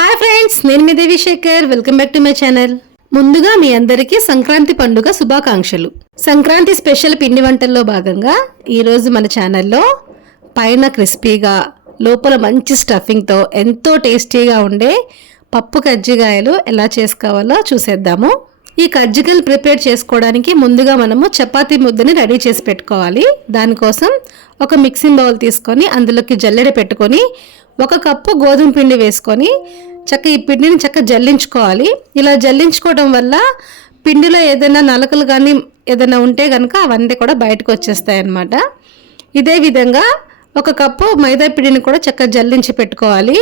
Hi friends, నేను మీ Devi Sekhar. Welcome back to my channel. ముందుగా మీ అందరికీ సంక్రాంతి పండుగ శుభాకాంక్షలు. సంక్రాంతి స్పెషల్ పిండి వంటల్లో భాగంగా ఈరోజు మన ఛానల్లో పైన క్రిస్పీగా లోపల మంచి స్టఫింగ్తో ఎంతో టేస్టీగా ఉండే పప్పు కజ్జికాయలు ఎలా చేసుకోవాలో చూసేద్దాము. ఈ కజ్జికాయలు ప్రిపేర్ చేసుకోవడానికి ముందుగా మనము చపాతీ ముద్దని రెడీ చేసి పెట్టుకోవాలి. దానికోసం ఒక మిక్సింగ్ బౌల్ తీసుకొని అందులోకి జల్లెడ పెట్టుకొని 1 కప్పు గోధుమ పిండి వేసుకొని ఈ పిండిని జల్లించుకోవాలి. ఇలా జల్లించుకోవడం వల్ల పిండిలో ఏదైనా నలకలు కానీ ఏదైనా ఉంటే కనుక అవన్నీ కూడా బయటకు వచ్చేస్తాయి అన్నమాట. ఇదే విధంగా 1 కప్పు మైదా పిండిని కూడా జల్లించి పెట్టుకోవాలి.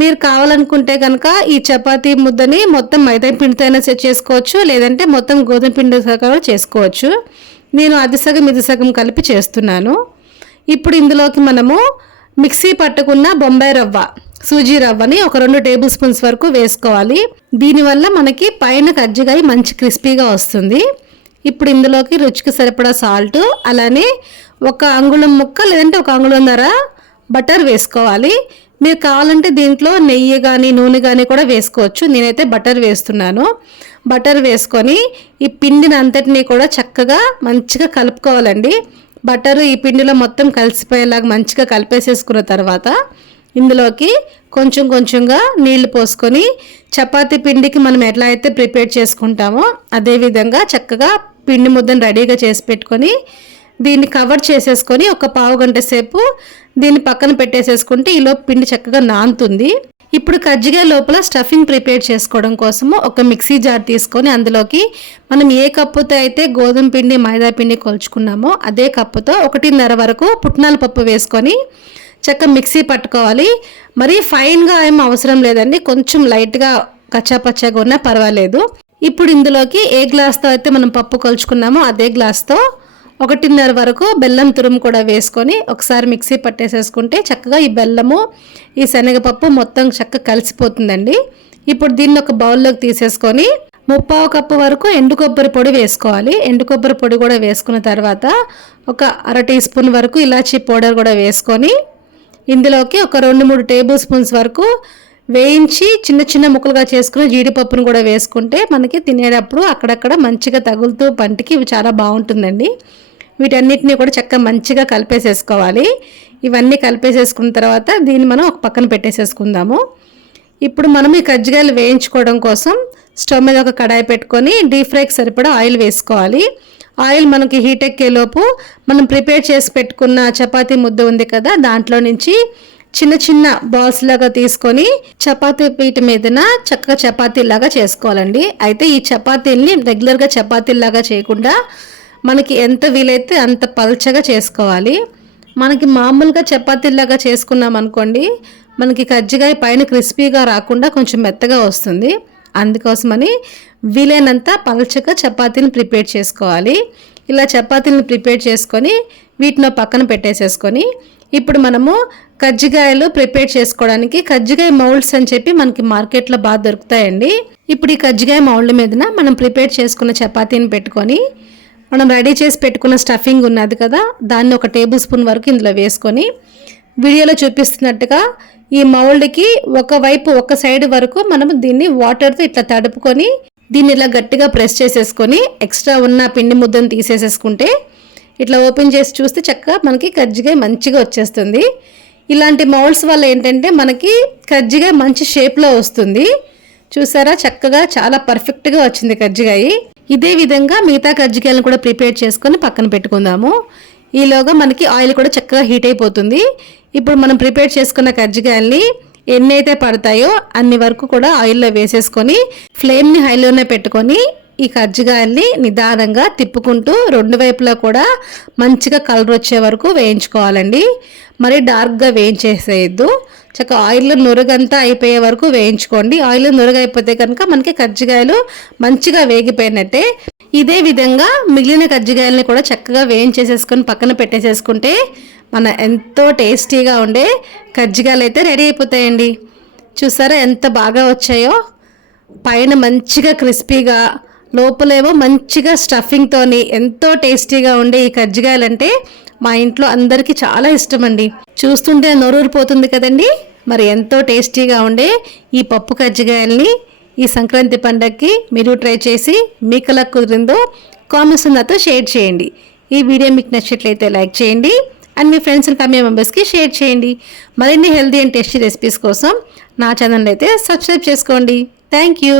మీరు కావాలనుకుంటే కనుక ఈ చపాతీ ముద్దని మొత్తం మైదా పిండితో అయినా సెట్ చేసుకోవచ్చు, లేదంటే మొత్తం గోధుమ పిండి కూడా చేసుకోవచ్చు. నేను అది సగం ఇది సగం కలిపి చేస్తున్నాను. ఇప్పుడు ఇందులోకి మనము మిక్సీ పట్టుకున్న బొంబాయి రవ్వ, సూజీ రవ్వని ఒక 2 టేబుల్ స్పూన్స్ వరకు వేసుకోవాలి. దీనివల్ల మనకి పైన కజ్జికాయ మంచి క్రిస్పీగా వస్తుంది. ఇప్పుడు ఇందులోకి రుచికి సరిపడా సాల్ట్, అలానే 1 అంగుళం ముక్క లేదంటే 1 అంగుళంన్నర బటర్ వేసుకోవాలి. మీరు కావాలంటే దీంట్లో నెయ్యి కానీ నూనె కానీ కూడా వేసుకోవచ్చు. నేనైతే బటర్ వేస్తున్నాను. బటర్ వేసుకొని ఈ పిండిని అంతటినీ కూడా చక్కగా మంచిగా కలుపుకోవాలండి. బటర్ ఈ పిండిలో మొత్తం కలిసిపోయేలాగా మంచిగా కలిపేసేసుకున్న తర్వాత ఇందులోకి కొంచెం కొంచెంగా నీళ్లు పోసుకొని చపాతీ పిండికి మనం ఎట్లా అయితే ప్రిపేర్ చేసుకుంటామో అదేవిధంగా చక్కగా పిండి ముద్దను రెడీగా చేసి పెట్టుకొని దీన్ని కవర్ చేసేసుకొని 1 పావు గంట సేపు దీన్ని పక్కన పెట్టేసేసుకుంటే ఈలోపు పిండి చక్కగా నానుతుంది. ఇప్పుడు కజ్జికాయ లోపల స్టఫింగ్ ప్రిపేర్ చేసుకోవడం కోసము ఒక మిక్సీ జార్ తీసుకొని అందులోకి మనం ఏ కప్పుతో అయితే గోధుమ పిండి మైదా పిండి కొలుచుకున్నామో అదే కప్పుతో 1.5 వరకు పుట్నాల పప్పు వేసుకొని మిక్సీ పట్టుకోవాలి. మరీ ఫైన్గా ఏం అవసరం లేదండి, కొంచెం లైట్గా కచ్చాపచ్చాగా ఉన్నా పర్వాలేదు. ఇప్పుడు ఇందులోకి ఏ గ్లాస్తో అయితే మనం పప్పు కొలుచుకున్నామో అదే గ్లాస్తో 1.5 వరకు బెల్లం తురుము కూడా వేసుకొని ఒకసారి మిక్సీ పట్టేసేసుకుంటే చక్కగా ఈ బెల్లము ఈ శనగపప్పు మొత్తం చక్కగా కలిసిపోతుందండి. ఇప్పుడు దీన్ని ఒక బౌల్లోకి తీసేసుకొని 3/4 కప్పు వరకు ఎండు కొబ్బరి పొడి వేసుకోవాలి. ఎండు కొబ్బరి పొడి కూడా వేసుకున్న తర్వాత ఒక 1/2 టీ స్పూన్ వరకు ఇలాచీ పౌడర్ కూడా వేసుకొని ఇందులోకి ఒక 2-3 టేబుల్ స్పూన్స్ వరకు వేయించి చిన్న చిన్న ముక్కలుగా చేసుకుని జీడిపప్పును కూడా వేసుకుంటే మనకి తినేటప్పుడు అక్కడక్కడ మంచిగా తగులుతూ పంటికి ఇవి చాలా బాగుంటుందండి. వీటన్నిటిని కూడా మంచిగా కలిపేసేసుకోవాలి. ఇవన్నీ కలిపేసేసుకున్న తర్వాత దీన్ని మనం ఒక పక్కన పెట్టేసేసుకుందాము. ఇప్పుడు మనం ఈ కజ్జికాయలు వేయించుకోవడం కోసం స్టవ్ మీద ఒక కడాయి పెట్టుకొని డీప్ ఫ్రైకి సరిపడా ఆయిల్ వేసుకోవాలి. ఆయిల్ మనకి హీట్ ఎక్కేలోపు మనం ప్రిపేర్ చేసి పెట్టుకున్న చపాతీ ముద్ద ఉంది కదా, దాంట్లో నుంచి చిన్న చిన్న బాల్స్ లాగా తీసుకొని చపాతీ పీట మీదన చక్కగా చపాతీలాగా చేసుకోవాలండి. అయితే ఈ చపాతీల్ని రెగ్యులర్గా చపాతీలాగా చేయకుండా మనకి ఎంత వీలైతే అంత పల్చగా చేసుకోవాలి. మనకి మామూలుగా చపాతీలాగా చేసుకున్నాం అనుకోండి, మనకి కజ్జికాయ పైన క్రిస్పీగా రాకుండా కొంచెం మెత్తగా వస్తుంది. అందుకోసమని వీలైనంత పల్చగా చపాతీని ప్రిపేర్ చేసుకోవాలి. ఇలా చపాతీని ప్రిపేర్ చేసుకొని వీటిని పక్కన పెట్టేసేసుకొని ఇప్పుడు మనము కజ్జికాయలు ప్రిపేర్ చేసుకోవడానికి కజ్జికాయ మౌల్డ్స్ అని చెప్పి మనకి మార్కెట్లో బాగా దొరుకుతాయండి. ఇప్పుడు ఈ కజ్జికాయ మౌల్డ్ మీదన మనం ప్రిపేర్ చేసుకున్న చపాతీని పెట్టుకొని మనం రెడీ చేసి పెట్టుకున్న స్టఫింగ్ ఉన్నది కదా, దాన్ని 1 టేబుల్ స్పూన్ వరకు ఇందులో వేసుకొని వీడియోలో చూపిస్తున్నట్టుగా ఈ మౌల్డ్కి ఒక సైడ్ వరకు మనం దీన్ని వాటర్తో ఇట్లా తడుపుకొని దీన్ని ఇలా గట్టిగా ప్రెస్ చేసేసుకొని ఎక్స్ట్రా ఉన్న పిండి ముద్దను తీసేసేసుకుంటే ఇట్లా ఓపెన్ చేసి చూస్తే చక్కగా మనకి కజ్జికాయ మంచిగా వచ్చేస్తుంది. ఇలాంటి మౌల్డ్స్ వల్ల ఏంటంటే మనకి కజ్జికాయ మంచి షేప్లో వస్తుంది. చూసారా, చక్కగా చాలా పర్ఫెక్ట్గా వచ్చింది కజ్జికాయ. ఇదే విధంగా మిగతా కజ్జికాయలను కూడా ప్రిపేర్ చేసుకొని పక్కన పెట్టుకుందాము. ఈలోగా మనకి ఆయిల్ కూడా చక్కగా హీట్ అయిపోతుంది. ఇప్పుడు మనం ప్రిపేర్ చేసుకున్న కజ్జికాయల్ని ఎన్నైతే పడతాయో అన్ని వరకు కూడా ఆయిల్లో వేసేసుకొని ఫ్లేమ్ని హైలోనే పెట్టుకొని ఈ కజ్జికాయల్ని నిదానంగా తిప్పుకుంటూ 2 వైపులా కూడా మంచిగా కలర్ వచ్చే వరకు వేయించుకోవాలండి. మరి డార్క్గా వేయించేసేయద్దు. చక్కగా ఆయిల్ నురగంతా అయిపోయే వరకు వేయించుకోండి. ఆయిల్ నురగైపోతే కనుక మనకి కజ్జికాయలు మంచిగా వేగిపోయినట్టే. ఇదే విధంగా మిగిలిన కజ్జికాయలని కూడా చక్కగా వేయించేసేసుకొని పక్కన పెట్టేసేసుకుంటే మన ఎంతో టేస్టీగా ఉండే కజ్జికాయలు అయితే రెడీ అయిపోతాయండి. చూసారా ఎంత బాగా వచ్చాయో, పైన మంచిగా క్రిస్పీగా లోపలేమో మంచిగా స్టఫింగ్తోని ఎంతో టేస్టీగా ఉండే ఈ కజ్జికాయలు అంటే మా ఇంట్లో అందరికీ చాలా ఇష్టం అండి. చూస్తుంటే నోరూరిపోతుంది కదండి. మరి ఎంతో టేస్టీగా ఉండే ఈ పప్పు కజ్జికాయల్ని ఈ సంక్రాంతి పండగకి మీరు ట్రై చేసి మీకు ఎలా కుదిరిందో కామెంట్స్ నాతో షేర్ చేయండి. ఈ వీడియో మీకు నచ్చినట్లయితే లైక్ చేయండి and me friends and family మెంబర్స్కి షేర్ చేయండి. మరిన్ని హెల్తీ అండ్ టేస్టీ రెసిపీస్ కోసం నా ఛానల్ అయితే సబ్స్క్రైబ్ చేసుకోండి. Thank you.